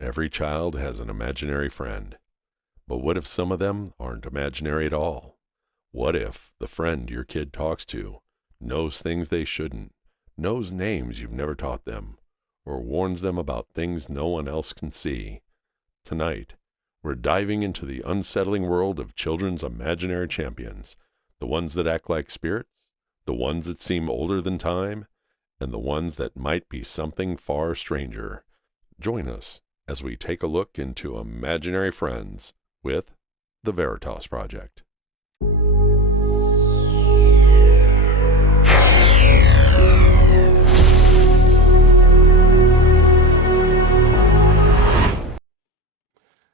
Every child has an imaginary friend. But what if some of them aren't imaginary at all? What if the friend your kid talks to knows things they shouldn't, knows names you've never taught them, or warns them about things no one else can see? Tonight, we're diving into the unsettling world of children's imaginary champions, the ones that act like spirits, the ones that seem older than time, and the ones that might be something far stranger. Join us as we take a look into imaginary friends with the Veritas Project.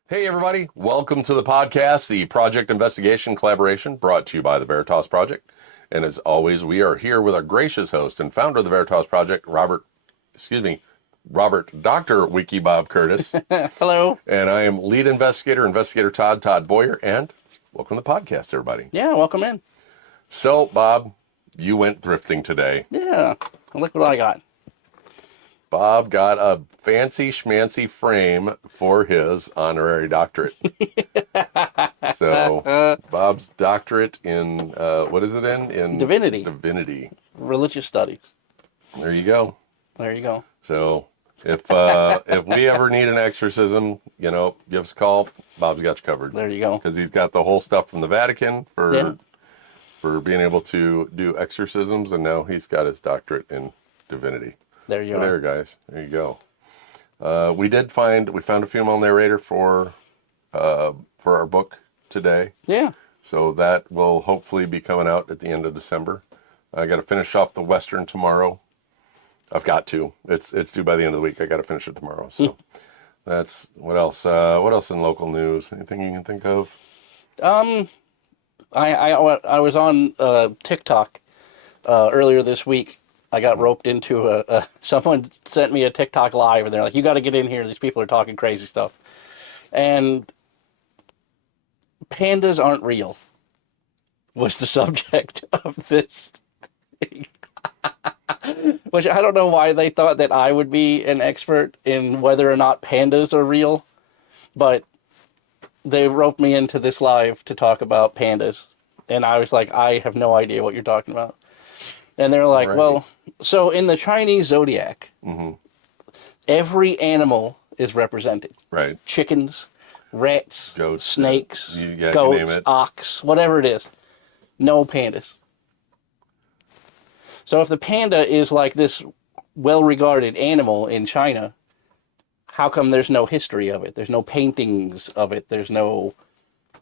Hey everybody, welcome to the podcast, the Project Investigation Collaboration brought to you by the Veritas Project. And as always, we are here with our gracious host and founder of the Veritas Project, Robert Dr. Wiki Bob Curtis. Hello. And I am lead investigator Todd Boyer, and welcome to the podcast, everybody. Yeah, welcome in. So, Bob, you went thrifting today. Yeah, look what I got. Bob got a fancy schmancy frame for his honorary doctorate. So, Bob's doctorate in, what is it in? Divinity. Divinity. Religious studies. There you go. There you go. So, if we ever need an exorcism, give us a call. Bob's got you covered. There you go. Because he's got the whole stuff from the Vatican for being able to do exorcisms, and now he's got his doctorate in divinity. There you go. There, guys. There you go. We found a female narrator for our book today. Yeah. So that will hopefully be coming out at the end of December. I got to finish off the Western tomorrow. I've got to. It's due by the end of the week. I got to finish it tomorrow. So that's what else? What else in local news? Anything you can think of? I was on TikTok earlier this week. I got roped into someone sent me a TikTok live, and they're like, "You got to get in here. These people are talking crazy stuff." And pandas aren't real was the subject of this thing. Which I don't know why they thought that I would be an expert in whether or not pandas are real, but they roped me into this live to talk about pandas, and I was like, I have no idea what you're talking about. And they're like, Right. Well, so in the Chinese zodiac, every animal is represented. Right. Chickens, rats, Goats, snakes, you name goats, it. ox, whatever it is. No pandas. So if the panda is like this well-regarded animal in China, how come there's no history of it? There's no paintings of it. There's no,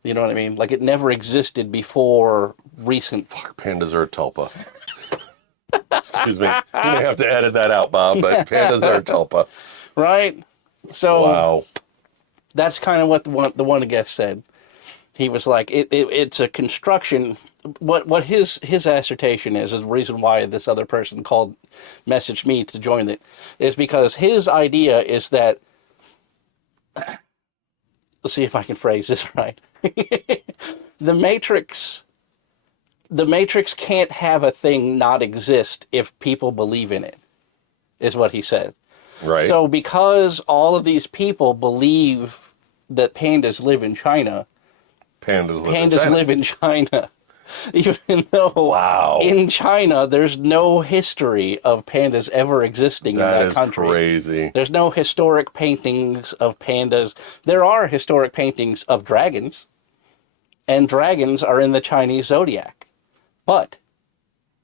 you know what I mean? Like it never existed before recent. Pandas are a tulpa. Excuse me. You may have to edit that out, Bob, but pandas are a tulpa. Right? So Wow. that's kind of what the one guest said. He was like, it's a construction. What his assertion is the reason why this other person messaged me to join it, is because his idea is that, let's see if I can phrase this right. The Matrix can't have a thing not exist if people believe in it, is what he said. Right. So because all of these people believe that pandas live in China, Pandas live in China. Even though in China there's no history of pandas ever existing in that country. That is crazy. There's no historic paintings of pandas. There are historic paintings of dragons, and dragons are in the Chinese zodiac. But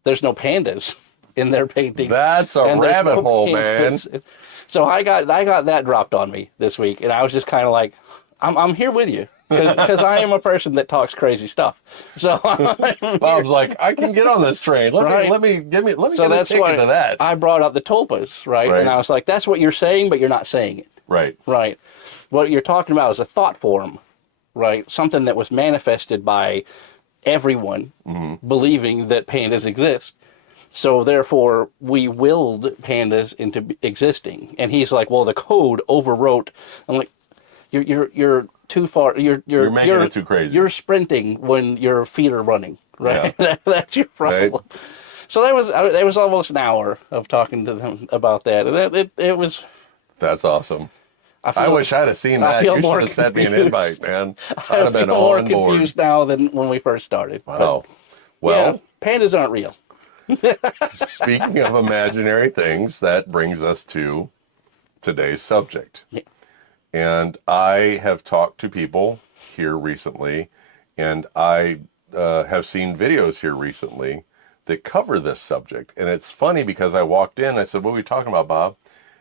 there's no pandas in their paintings. That's a rabbit hole, man. So I got that dropped on me this week, and I was just kind of like, I'm here with you. Because I am a person that talks crazy stuff. So Bob's like, I can get on this train. Let me get a ticket to that. I brought up the tulpas, right? And I was like, that's what you're saying, but you're not saying it. Right. Right. What you're talking about is a thought form, right? Something that was manifested by everyone believing that pandas exist. So therefore, we willed pandas into existing. And he's like, well, the code overwrote. I'm like, you're too far. You're making it too crazy. You're sprinting when your feet are running, right? Yeah. That's your problem. Right. So that was almost an hour of talking to them about that, and it was. That's awesome. I wish I'd have seen that. feel You more should have sent me an confused. invite, man. I I'd have feel been more on board. confused now than when we first started. Wow. But, Well, yeah, pandas aren't real. speaking of imaginary things, that brings us to today's subject. Yeah. And I have talked to people here recently, and I have seen videos here recently that cover this subject. And it's funny because I walked in, I said, "What are we talking about, Bob?"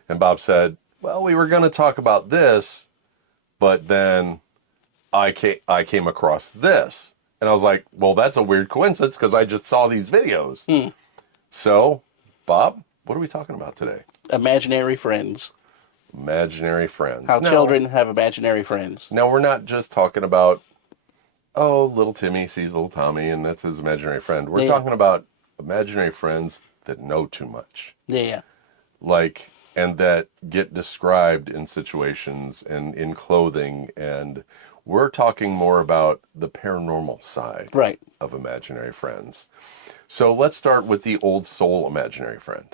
And Bob said, "Well, we were going to talk about this, but then I came across this." And I was like, "Well, that's a weird coincidence because I just saw these videos." So, Bob, what are we talking about today? Imaginary friends. Imaginary friends. How children have imaginary friends. Now, we're not just talking about, oh, little Timmy sees little Tommy and that's his imaginary friend. We're talking about imaginary friends that know too much. Yeah. Like, and that get described in situations and in clothing. And we're talking more about the paranormal side of imaginary friends. So let's start with the old soul imaginary friend.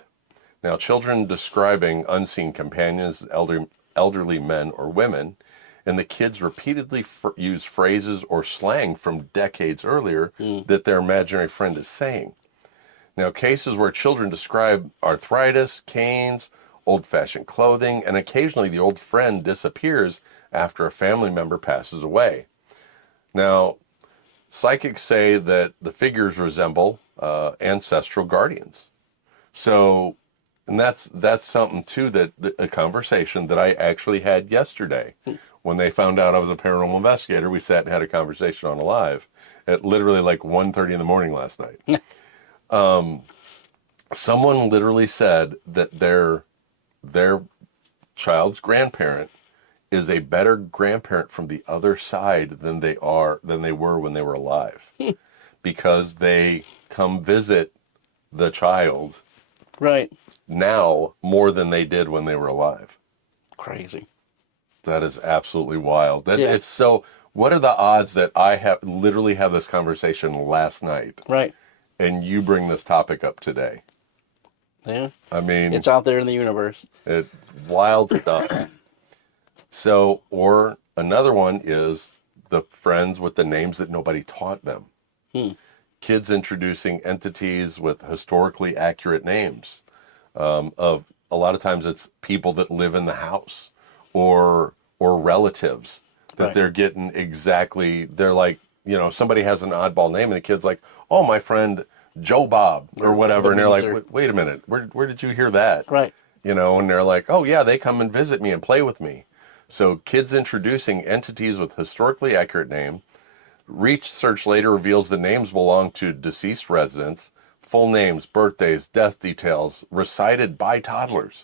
Now, children describing unseen companions, elderly men or women, and the kids repeatedly use phrases or slang from decades earlier that their imaginary friend is saying. Now, cases where children describe arthritis, canes, old-fashioned clothing, and occasionally the old friend disappears after a family member passes away. Now, psychics say that the figures resemble ancestral guardians. So, and that's something too, that a conversation that I actually had yesterday. When they found out I was a paranormal investigator, we sat and had a conversation on a live at literally like 1:30 in the morning last night. Someone literally said that their child's grandparent is a better grandparent from the other side than they were when they were alive, because they come visit the child now more than they did when they were alive. Crazy. That is absolutely wild. It's so. What are the odds that I literally have this conversation last night, and you bring this topic up today? Yeah. I mean, it's out there in the universe. Wild stuff. So, or another one is the friends with the names that nobody taught them. Kids introducing entities with historically accurate names. Of a lot of times it's people that live in the house, or relatives that they're getting exactly. They're like, somebody has an oddball name and the kid's like, "Oh, my friend Joe Bob," or whatever, and they're like, "Wait a minute, where did you hear that?" And they're like, "Oh yeah, they come and visit me and play with me." So kids introducing entities with historically accurate name. Research later reveals the names belong to deceased residents. Full names, birthdays, death details recited by toddlers.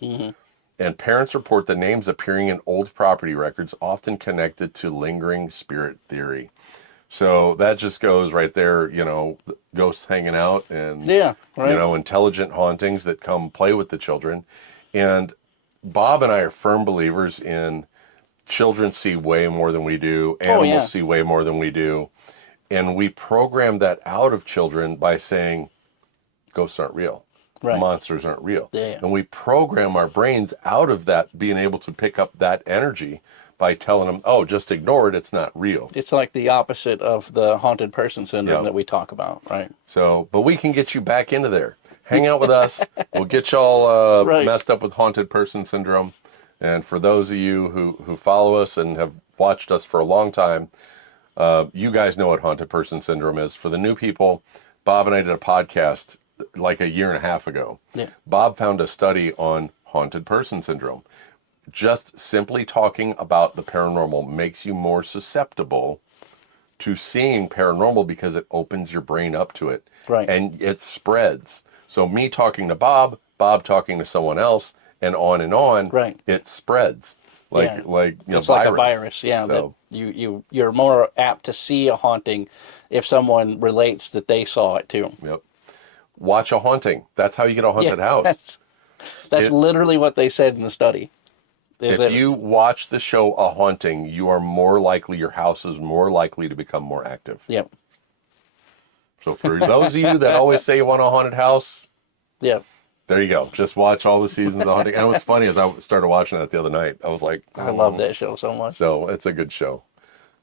And parents report the names appearing in old property records, often connected to lingering spirit theory. So that just goes right there, ghosts hanging out and, intelligent hauntings that come play with the children. And Bob and I are firm believers in children see way more than we do. Animals see way more than we do. And we program that out of children by saying ghosts aren't real. Monsters aren't real. And we program our brains out of that, being able to pick up that energy by telling them, "Oh, just ignore it. It's not real." It's like the opposite of the haunted person syndrome that we talk about, right? So, but we can get you back into there. Hang out with us. We'll get y'all messed up with haunted person syndrome. And for those of you who follow us and have watched us for a long time, you guys know what haunted person syndrome is. For the new people, Bob and I did a podcast like a year and a half ago. Bob found a study on haunted person syndrome. Just simply talking about the paranormal makes you more susceptible to seeing paranormal because it opens your brain up to it. And it spreads. So me talking to Bob talking to someone else, and on, it spreads. It's like a virus. So, that you're more apt to see a haunting if someone relates that they saw it too. Watch a haunting. That's how you get a haunted house. That's literally what they said in the study. If you watch the show A Haunting, your house is more likely to become more active. So for those of you that always say you want a haunted house, There you go. Just watch all the seasons of Hunting. And what's funny is I started watching that the other night. I was like, I love that show so much. So it's a good show.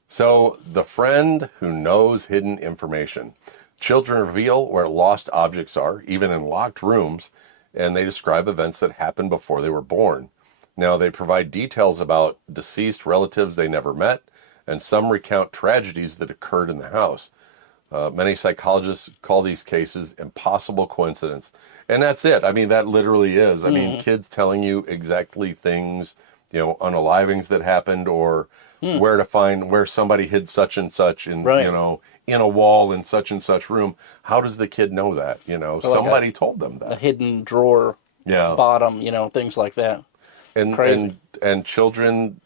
So the friend who knows hidden information. Children reveal where lost objects are, even in locked rooms, and they describe events that happened before they were born. Now, they provide details about deceased relatives they never met, and some recount tragedies that occurred in the house. Many psychologists call these cases impossible coincidence. And that's it. I mean, that literally is. I mean, kids telling you exactly things, unalivings that happened, or where somebody hid such and such in, in a wall in such and such room. How does the kid know that? Somebody told them that. A hidden drawer bottom, things like that. And Crazy. and children,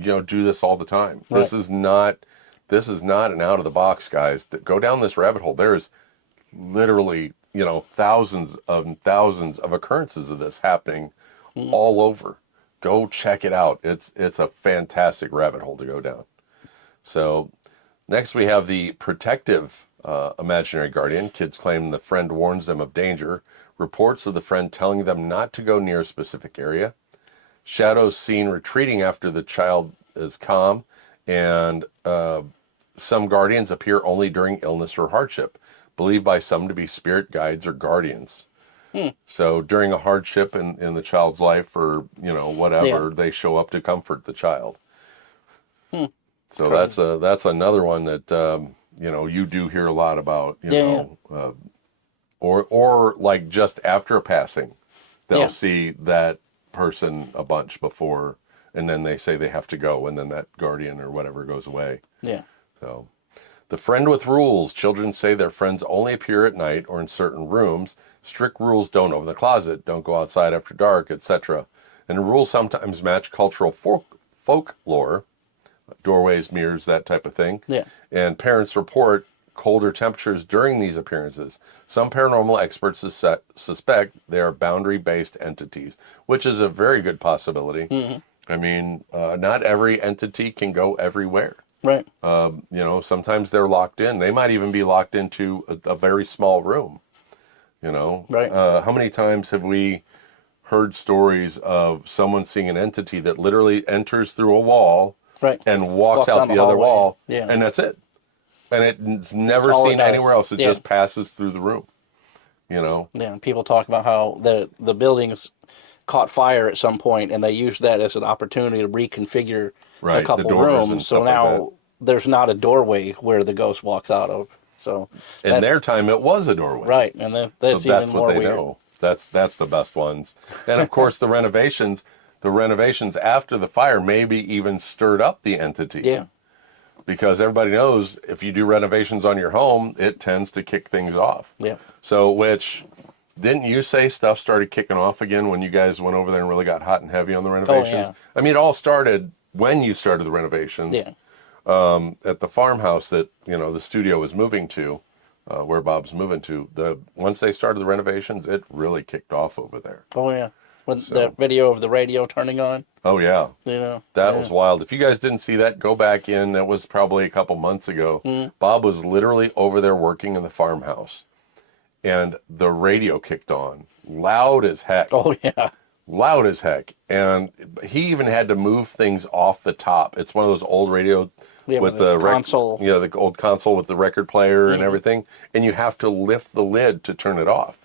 do this all the time. Right. This is not an out of the box, guys. Go down this rabbit hole. There's literally, thousands of occurrences of this happening all over. Go check it out. It's a fantastic rabbit hole to go down. So next we have the protective imaginary guardian. Kids claim the friend warns them of danger. Reports of the friend telling them not to go near a specific area. Shadows seen retreating after the child is calm. And some guardians appear only during illness or hardship, believed by some to be spirit guides or guardians. So during a hardship in the child's life or, whatever, they show up to comfort the child. So that's another one that, you do hear a lot about, or like just after a passing, they'll see that person a bunch before, and then they say they have to go, and then that guardian or whatever goes away. Yeah. So the friend with rules. Children say their friends only appear at night or in certain rooms. Strict rules: don't open the closet, don't go outside after dark, etc. And the rules sometimes match cultural folklore, doorways, mirrors, that type of thing. Yeah. And parents report colder temperatures during these appearances. Some paranormal experts suspect they are boundary-based entities, which is a very good possibility. I mean, not every entity can go everywhere. Right. Sometimes they're locked in. They might even be locked into a very small room. Right. How many times have we heard stories of someone seeing an entity that literally enters through a wall and walks out the other wall, and that's it. And it's never seen anywhere else. It just passes through the room. Yeah, and people talk about how the buildings caught fire at some point, and they used that as an opportunity to reconfigure a couple rooms. So now there's not a doorway where the ghost walks out of. So in their time, it was a doorway. Right, and that's even more weird. Know. That's the best ones. And of course, the renovations after the fire maybe even stirred up the entity. Yeah. Because everybody knows if you do renovations on your home, it tends to kick things off. Yeah. So, didn't you say stuff started kicking off again when you guys went over there and really got hot and heavy on the renovations? Oh, yeah. I mean, it all started when you started the renovations. Yeah. At the farmhouse that, the studio was moving to, where Bob's moving to, once they started the renovations, it really kicked off over there. Oh, yeah. When the video of the radio turning on. Oh, yeah. That was wild. If you guys didn't see that, go back in. That was probably a couple months ago. Bob was literally over there working in the farmhouse. And the radio kicked on. Loud as heck. Oh, yeah. Loud as heck. And he even had to move things off the top. It's one of those old radio with the console. The old console with the record player and everything. And you have to lift the lid to turn it off.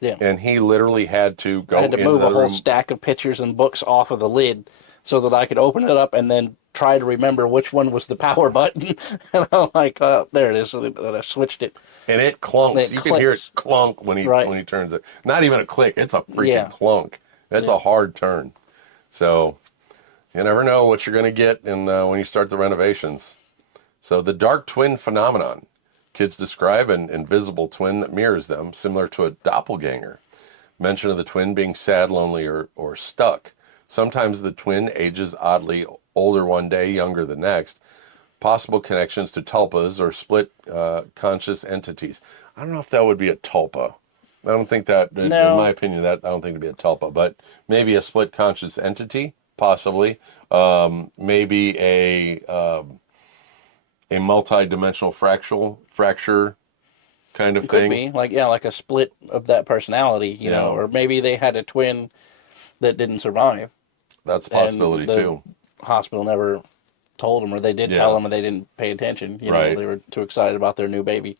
Yeah. And he literally had to go. I had to move a whole stack of pictures and books off of the lid so that I could open it up and then try to remember which one was the power button. And I'm like, there it is. And I switched it. And it clunks. You can hear it clunk when he turns it. Not even a click. It's a freaking clunk. It's a hard turn. So you never know what you're going to get when you start the renovations. So the dark twin phenomenon. Kids describe an invisible twin that mirrors them, similar to a doppelganger. Mention of the twin being sad, lonely, or stuck. Sometimes the twin ages oddly, older one day, younger the next. Possible connections to tulpas or split conscious entities. I don't know if that would be a tulpa. I don't think that, in my opinion, I don't think it'd be a tulpa, but maybe a split conscious entity, possibly. Maybe a multi-dimensional fracture. kind of It could thing. be like a split of that personality, Yeah. or maybe they had a twin that didn't survive, That's a and possibility the too. hospital never told them, or they did tell Yeah. them and they didn't pay attention. Right. They were too excited about their new baby.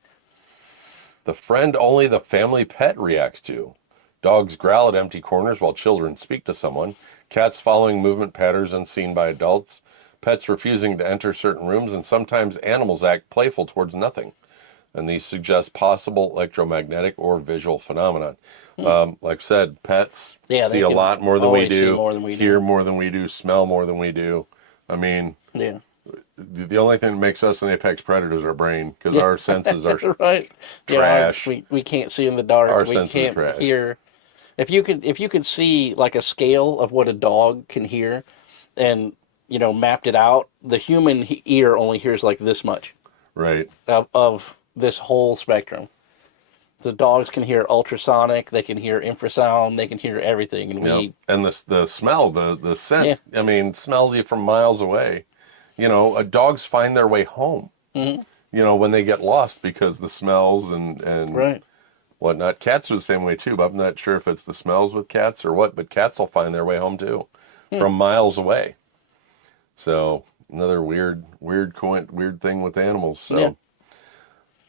The friend only the family pet reacts to. Dogs growl at empty corners while children speak to someone. Cats following movement patterns unseen by adults. Pets refusing to enter certain rooms, and sometimes animals act playful towards nothing. And these suggest possible electromagnetic or visual phenomenon. Hmm. Like I said, pets Yeah, see they a can lot more than we always see do, more than we hear do. more than we do, smell more than we do. I mean, Yeah. the only thing that makes us an apex predator is our brain, because Yeah. our senses are Right. Yeah, trash. we can't see in the dark. Our We senses are can't trash. hear. If you could see like a scale of what a dog can hear, and mapped it out, the human ear only hears like this much Right. of this whole spectrum. The dogs can hear ultrasonic, they can hear infrasound, they can hear everything, and Yep. And the smell, the yeah. scent, I mean, smells you from miles away. Dogs find their way home, Hmm. when they get lost because the smells and Right. whatnot. Cats are the same way too, but I'm not sure if it's the smells with cats or what, but cats will find their way home too Hmm. from miles away. So another weird thing with animals. Yeah. So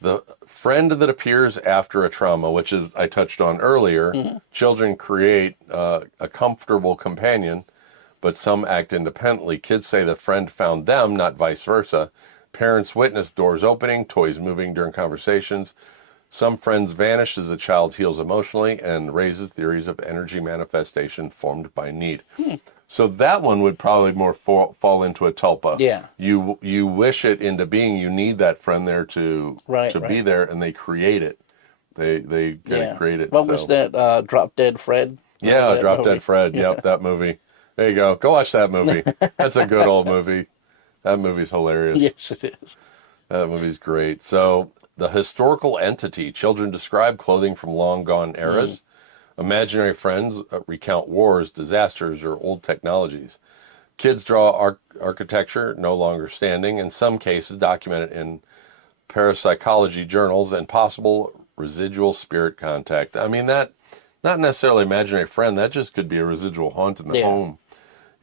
the friend that appears after a trauma, which is I touched on earlier, Hmm. children create a comfortable companion, but some act independently. Kids say the friend found them, not vice versa. Parents witness doors opening, toys moving during conversations. Some friends vanish as the child heals emotionally and raises theories of energy manifestation formed by need. Hmm. So that one would probably more fall into a tulpa. Yeah. You wish it into being. You need that friend there Right. to be Right. there, and they create it. They get it Yeah. created. What was So that? Drop Dead Fred. Remember yeah, that Drop Dead movie? Fred. Yeah. Yep, that movie. There you go. Go watch that movie. That's a good old movie. That movie's hilarious. Yes, it is. That movie's great. So, the historical entity. Children describe clothing from long gone Mm. eras. Imaginary friends recount wars, disasters, or old technologies. Kids draw architecture no longer standing, in some cases documented in parapsychology journals, and possible residual spirit contact. I mean, that, not necessarily imaginary friend, that just could be a residual haunt in the Yeah. home.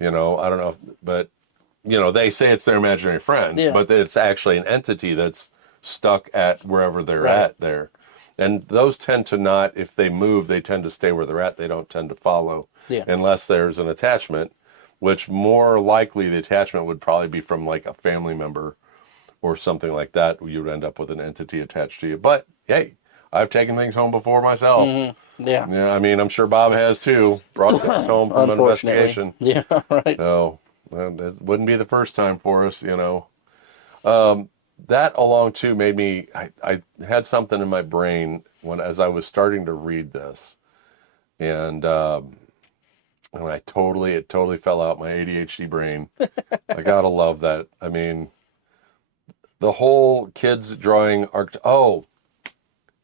I don't know, but they say it's their imaginary friend, Yeah. but it's actually an entity that's stuck at wherever they're Right. at there. And those tend to not, if they move, they tend to stay where they're at. They don't tend to follow Yeah. unless there's an attachment, which more likely the attachment would probably be from like a family member or something like that. You would end up with an entity attached to you. But hey, I've taken things home before myself. Hmm. Yeah. Yeah, I mean, I'm sure Bob has too. Brought things home from an Unfortunately. investigation. Yeah. Right. So it wouldn't be the first time for us. That along too made me. I had something in my brain as I was starting to read this, and it totally fell out my ADHD brain. I gotta love that. I mean, the whole kids drawing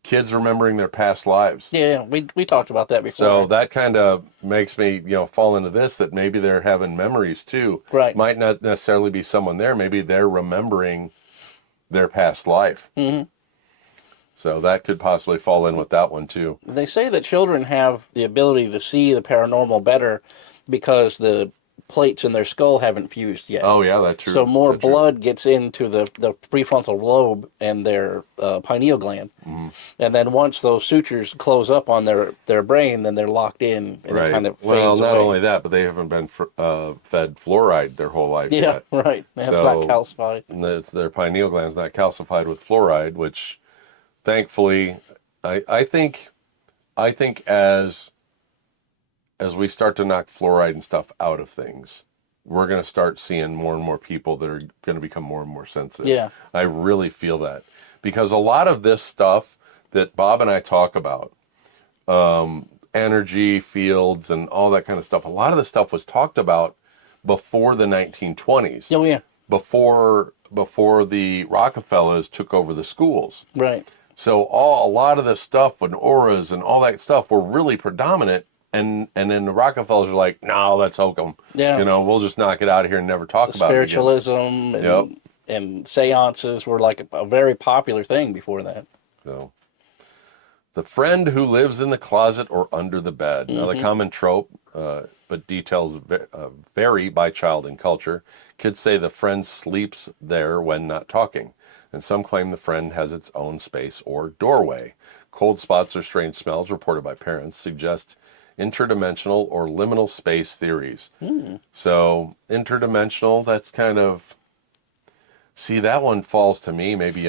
kids remembering their past lives. Yeah. We talked about that So before. that kind of makes me, fall into this, that maybe they're having memories too. Right. Might not necessarily be someone there. Maybe they're remembering their past life. Hmm. So that could possibly fall in with that one too. They say that children have the ability to see the paranormal better because the plates in their skull haven't fused yet. Oh yeah, that's true. So more That's true. blood gets into the prefrontal lobe and their pineal gland, Mhm. and then once those sutures close up on their brain, then they're locked in, and it Right. kind of Well, fades not away. only that, but they haven't been fed fluoride their whole life Yeah, yet. right. It's not So calcified. their pineal gland's not calcified with fluoride, which thankfully, I think as we start to knock fluoride and stuff out of things, we're going to start seeing more and more people that are going to become more and more sensitive. Yeah. I really feel that, because a lot of this stuff that Bob and I talk about, energy fields and all that kind of stuff, a lot of the stuff was talked about before the 1920s, Oh yeah. before the Rockefellers took over the schools. Right. So a lot of this stuff and auras and all that stuff were really predominant, and then the Rockefellers are like, no, that's hokum. Yeah. We'll just knock it out of here and never talk about it again. Spiritualism and Yep. and seances were like a very popular thing before that. So The friend who lives in the closet or under the bed. Another common trope, but details vary by child and culture. Kids say the friend sleeps there when not talking, and some claim the friend has its own space or doorway. Cold spots or strange smells reported by parents suggest interdimensional or liminal space theories. So interdimensional, that's kind of, see, that one falls to me, maybe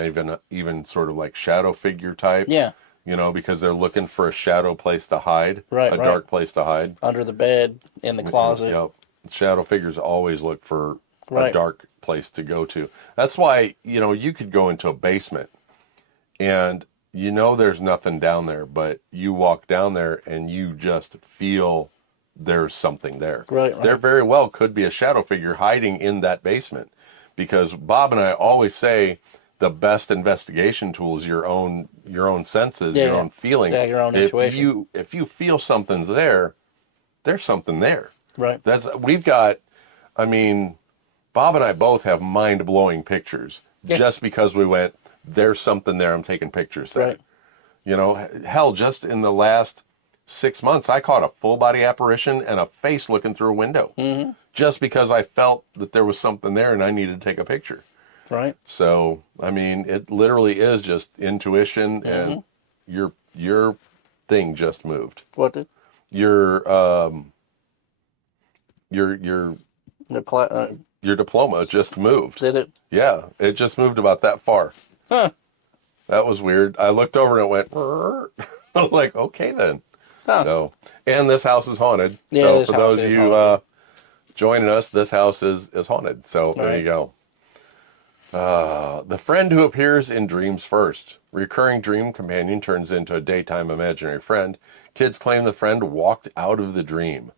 even sort of like shadow figure type. Yeah. You know, because they're looking for a shadow place to hide, Right, a right. dark place to hide. Under the bed, in the closet. Yep. Shadow figures always look for a Right. dark place to go to. That's why, you know, you could go into a basement and you know there's nothing down there, but you walk down there and you just feel there's something there. Right, right. There very well could be a shadow figure hiding in that basement, because Bob and I always say the best investigation tool is your own senses, your own feelings. Yeah, your own intuition. If you feel something's there, there's something there. Right. We've got, I mean, Bob and I both have mind-blowing pictures just because we went, there's something there, I'm taking pictures there. Right. You know, hell, just in the last 6 months, I caught a full body apparition and a face looking through a window just because I felt that there was something there and I needed to take a picture. Right. So, I mean, it literally is just intuition, and your thing just moved. What did? Your diploma just moved. Did it? Yeah, it just moved about that far. Huh. That was weird. I looked over and it went, I was like, okay then. Huh. So, and this house is haunted. Yeah, so this for house those of is you haunted. joining us, this house is haunted. So there you go. The friend who appears in dreams first. Recurring dream companion turns into a daytime imaginary friend. Kids claim the friend walked out of the dream.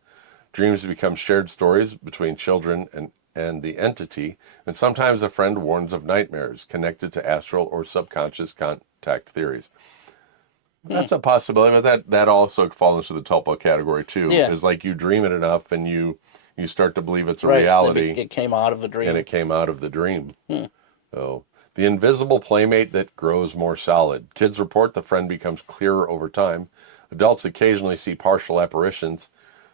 Dreams become shared stories between children and the entity, and sometimes a friend warns of nightmares connected to astral or subconscious contact theories. That's a possibility, but that also falls into the Tulpa category too. Yeah. Because like you dream it enough and you start to believe it's a Right. reality. It came out of the dream. And it came out of the dream. So, the invisible playmate that grows more solid. Kids report the friend becomes clearer over time. Adults occasionally see partial apparitions.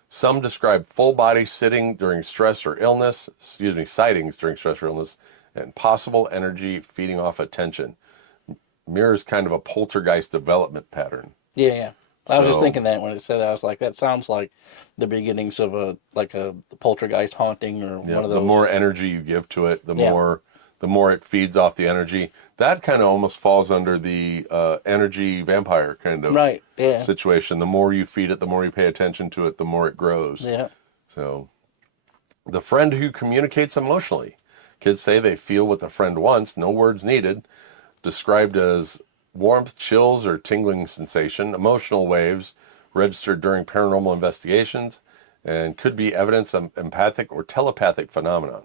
Some describe full body sightings during stress or illness, and possible energy feeding off attention. Mirrors kind of a poltergeist development pattern. Yeah. I was just thinking that when it said that, I was like, that sounds like the beginnings of a poltergeist haunting or one of those. The more energy you give to it, the more it feeds off the energy. That kind of almost falls under the energy vampire kind of situation. The more you feed it, the more you pay attention to it, the more it grows. Yeah. So, the friend who communicates emotionally. Kids say they feel what the friend wants, no words needed. Described as warmth, chills, or tingling sensation, emotional waves registered during paranormal investigations, and could be evidence of empathic or telepathic phenomenon.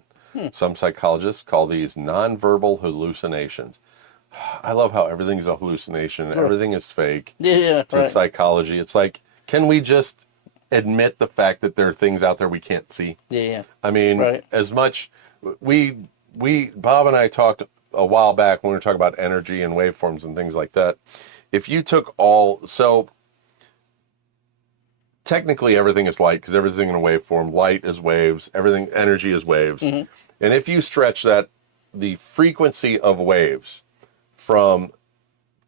Some psychologists call these nonverbal hallucinations. I love how everything's a hallucination and everything is fake. Yeah, to psychology. It's like, can we just admit the fact that there are things out there we can't see? Yeah. I mean, as much Bob and I talked a while back when we were talking about energy and waveforms and things like that. If you took so technically everything is light because everything in a waveform. Light is waves. Everything, energy is waves. And if you stretch the frequency of waves from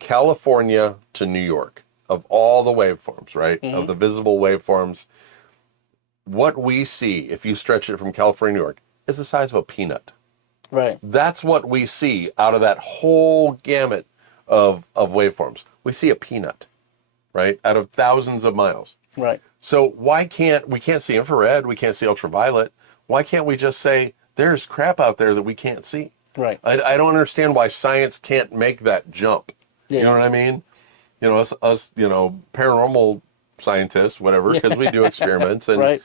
California to New York, of all the waveforms, right? Of the visible waveforms, what we see, if you stretch it from California to New York, is the size of a peanut. Right. That's what we see out of that whole gamut of waveforms. We see a peanut, right? Out of thousands of miles. Right. So we can't see infrared, we can't see ultraviolet. Why can't we just say there's crap out there that we can't see? Right. I don't understand why science can't make that jump. Yeah. You know what I mean? You know, us paranormal scientists, whatever, because we do experiments and,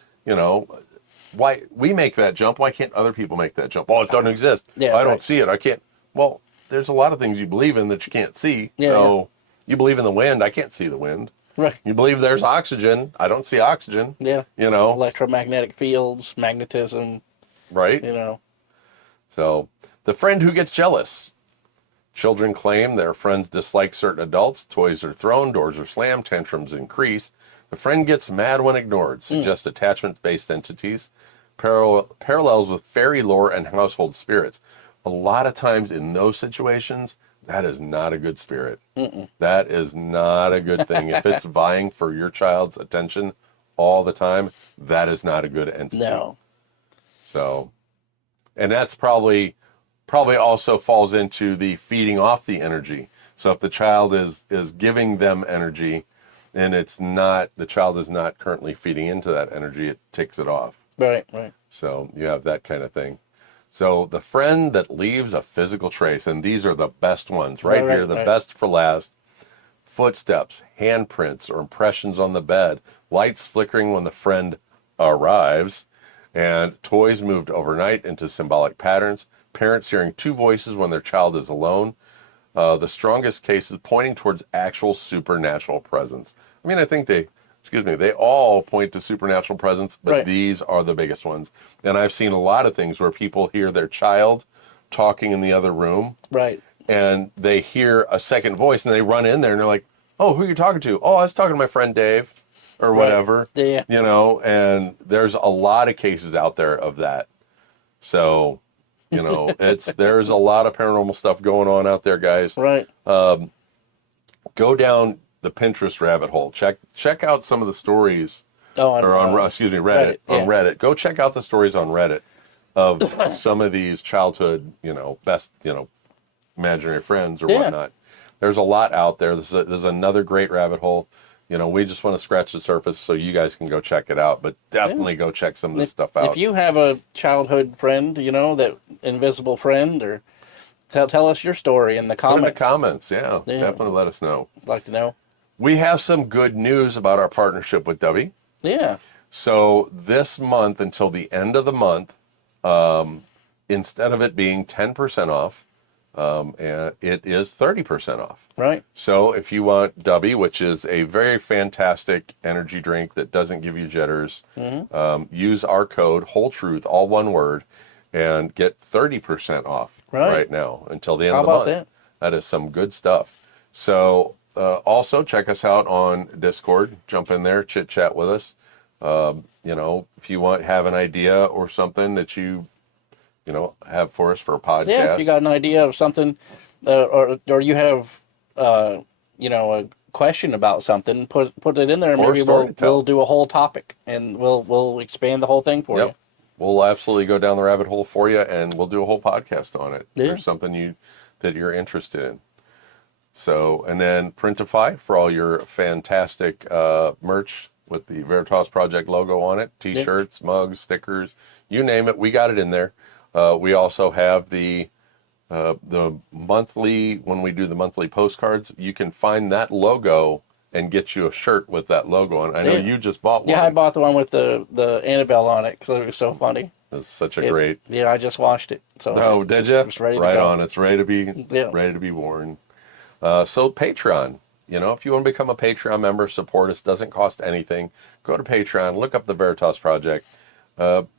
why we make that jump, why can't other people make that jump? Oh, it doesn't exist. Yeah, I don't see it. I can't. Well, there's a lot of things you believe in that you can't see. You believe in the wind. I can't see the wind. Right. You believe there's oxygen. I don't see oxygen. Yeah. You know. Electromagnetic fields, magnetism. Right. You know. So, the friend who gets jealous. Children claim their friends dislike certain adults. Toys are thrown, doors are slammed, tantrums increase. The friend gets mad when ignored. Suggests attachment-based entities. Parallels with fairy lore and household spirits. A lot of times in those situations, that is not a good spirit. That is not a good thing. If it's vying for your child's attention all the time, that is not a good entity. No. So, and that's probably also falls into the feeding off the energy. So if the child is giving them energy and the child is not currently feeding into that energy, it takes it off. Right. So you have that kind of thing. So the friend that leaves a physical trace, and these are the best ones right here, the best for last. Footsteps, handprints, or impressions on the bed, lights flickering when the friend arrives, and toys moved overnight into symbolic patterns, parents hearing two voices when their child is alone. The strongest cases pointing towards actual supernatural presence. I mean, I think they all point to supernatural presence, but these are the biggest ones. And I've seen a lot of things where people hear their child talking in the other room. Right. And they hear a second voice and they run in there and they're like, oh, who are you talking to? Oh, I was talking to my friend Dave or whatever. Yeah. You know, and there's a lot of cases out there of that. So, you know, there's a lot of paranormal stuff going on out there, guys. Right. Go down the Pinterest rabbit hole. Check out some of the stories. Reddit. On Reddit. Go check out the stories on Reddit of some of these childhood, best, imaginary friends or whatnot. There's a lot out there. There's another great rabbit hole. We just want to scratch the surface so you guys can go check it out. But definitely go check some of this stuff out. If you have a childhood friend, that invisible friend, or tell us your story in the comments. Put in the comments, yeah. Definitely let us know. I'd like to know. We have some good news about our partnership with Debbie. Yeah. So this month, until the end of the month, instead of it being 10% off, and it is 30% off. Right. So if you want Dubby, which is a very fantastic energy drink that doesn't give you jitters, use our code Whole Truth, all one word, and get 30% off right now until the end of the month. That is some good stuff. So also check us out on Discord. Jump in there, chit chat with us. If you have an idea or something that you have for us for a podcast. Yeah, if you got an idea of something, or you have, a question about something, put it in there, and maybe we'll do a whole topic, and we'll expand the whole thing for you. We'll absolutely go down the rabbit hole for you, and we'll do a whole podcast on it. Yeah. There's something that you're interested in. So, and then Printify for all your fantastic merch with the Veritas Project logo on it, T-shirts, mugs, stickers, you name it, we got it in there. We also have the monthly, when we do the monthly postcards, you can find that logo and get you a shirt with that logo on. I know you just bought one. Yeah, I bought the one with the Annabelle on it because it was so funny. It's such a great. Yeah, I just washed it. So oh, did you? It's ready to go. On. It's ready to be worn. So Patreon. If you want to become a Patreon member, support us. Doesn't cost anything. Go to Patreon. Look up the Veritas Project.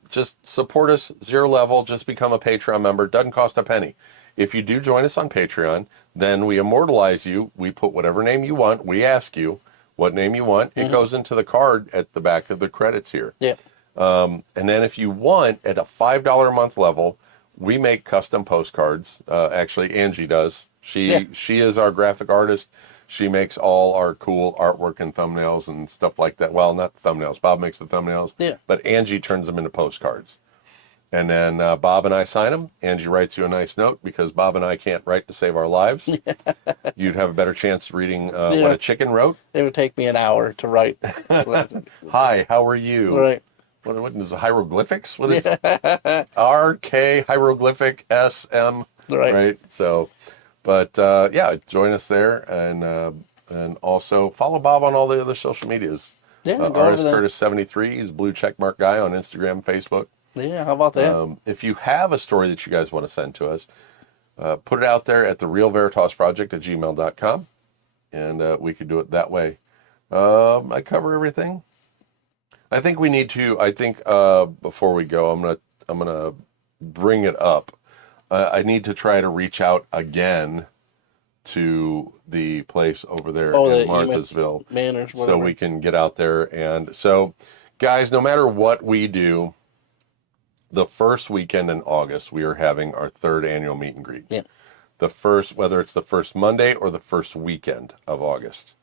Just support us, 0 level. Just become a Patreon member. Doesn't cost a penny. If you do join us on Patreon, then we immortalize you. We put whatever name you want. We ask you what name you want. It goes into the card at the back of the credits here. Yeah. And then if you want, at a $5 a month level, we make custom postcards. Actually, Angie does. She is our graphic artist. She makes all our cool artwork and thumbnails and stuff like that. Well, not the thumbnails. Bob makes the thumbnails. Yeah. But Angie turns them into postcards. And then Bob and I sign them. Angie writes you a nice note because Bob and I can't write to save our lives. You'd have a better chance reading what a chicken wrote. It would take me an hour to write. Hi, how are you? Right. What is the hieroglyphics? What is RK hieroglyphic SM? Right. So, but join us there and also follow Bob on all the other social medias. Yeah, Artist Curtis 73. He's a blue checkmark guy on Instagram, Facebook. Yeah, how about that? If you have a story that you guys want to send to us, put it out there at therealveritasproject@gmail.com, and we could do it that way. I cover everything. I think we need to. I think before we go, I'm gonna bring it up. I need to try to reach out again to the place over there Oh, in the Eamons Marthasville, Manors, so whatever. we can get out there. And so, guys, no matter what we do, the first weekend in August, we are having our 3rd annual meet and greet. Yeah. The first, whether it's the first Monday or the first weekend of August,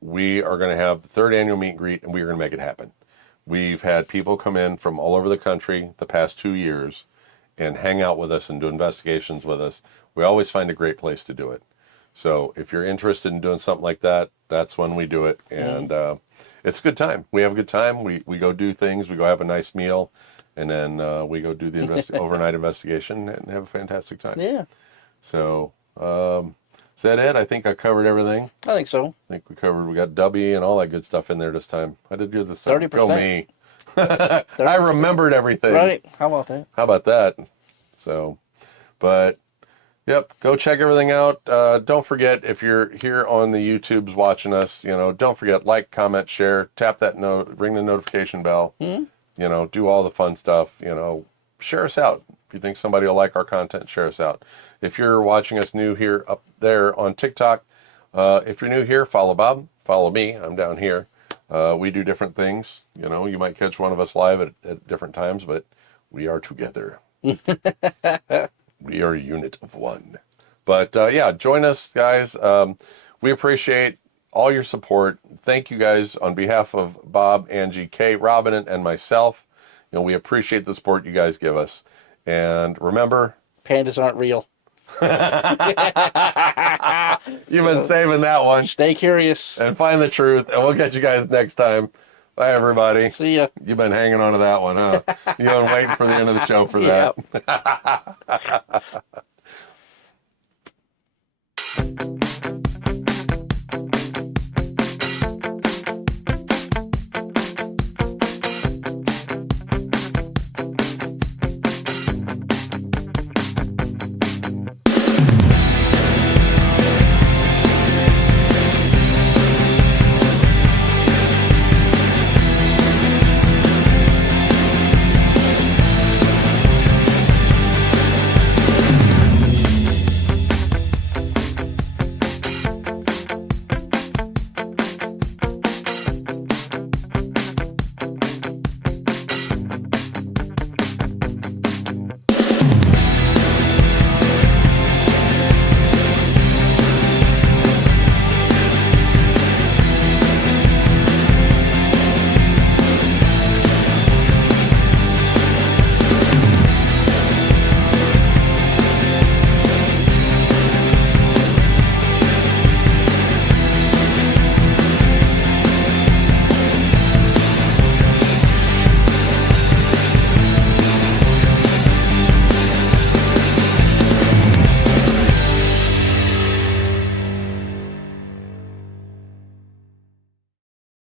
we are going to have the 3rd annual meet and greet, and we are going to make it happen. We've had people come in from all over the country the past 2 years and hang out with us and do investigations with us. We always find a great place to do it. So if you're interested in doing something like that, that's when we do it. And it's a good time. We have a good time. We go do things. We go have a nice meal. And then we go do the overnight investigation and have a fantastic time. Yeah. So is that it? I think I covered everything. I think so. I think we got W and all that good stuff in there this time. I did good this time. 30%. Go me. I remembered everything. Right. How about that? How about that? So, but, yep, go check everything out. Don't forget, if you're here on the YouTubes watching us, don't forget, like, comment, share, tap that note, ring the notification bell, do all the fun stuff, share us out. If you think somebody will like our content, share us out. If you're watching us new here up there on TikTok, if you're new here, follow Bob, follow me. I'm down here. We do different things. You might catch one of us live at different times, but we are together. We are a unit of one. But yeah, join us, guys. We appreciate all your support. Thank you guys on behalf of Bob, Angie, Kay, Robin, and myself. We appreciate the support you guys give us. And remember, Pandas aren't real. you've been saving that one. Stay curious. And find the truth. And we'll catch you guys next time. Bye, everybody. See ya. You've been hanging on to that one, huh? You've been waiting for the end of the show for that.